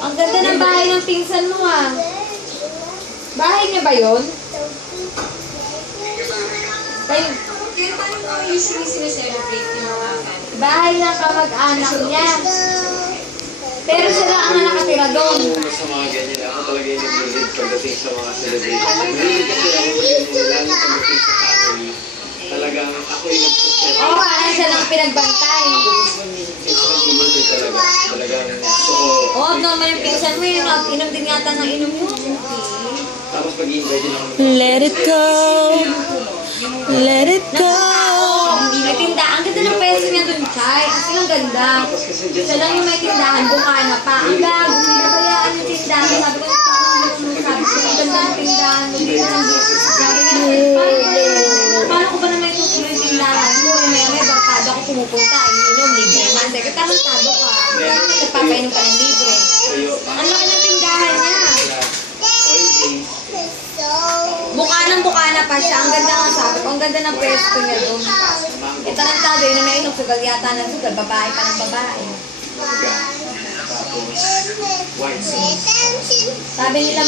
Ang ganda ng bahay ng pinsan mo ah. Bahay niya ba yun? Pero paano mo usually sineselebrate yung mga Bahay ng kamag-anak niya. Pero sila ang nakatira doon. Sa mga ganyan, ako talaga yung nag-lead pagdating sa mga celebration. Hindi kasi ako pagdating lalo pagdating sa family. Talagang ako yung nagsaset. Oo, parang siya lang pinagbantay. Talagang gusto ko. Oo, normal yung pinsan mo yun. Inom din yata ng inom mo. Tapos pag-i-invite din ako. Let it go. Let it go. May tindahan. Ang ganda ng pwesto niya doon, Chay. Kasi ang ganda. Siya lang yung may tindahan. Bukana pa. Ang gago. Pinabayaan yung tindahan. Sabi ko, sabi ko, ang ganda ng tindahan. Paano ko ba na may tutuloy yung tindahan mo? May barkada ko pumupunta. Inom, libre man. Teka, tarantado ka. Nagpapainom ka ng libre. Ang laki ng tindahan niya. Bukana pa siya. Ang ganda nga sabi ko. Ang ganda ng pwesto niya doon. Tarantado yun na nainom. Sugal yata ng sugal. Babae pa ng babae. Sabi nila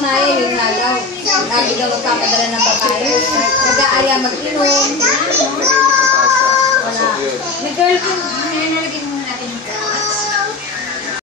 Maya, yun nga daw. Lagi daw magpapadala ng babae. Nag-aarya mag-inom. Wala. May girlfriend. May nalagyan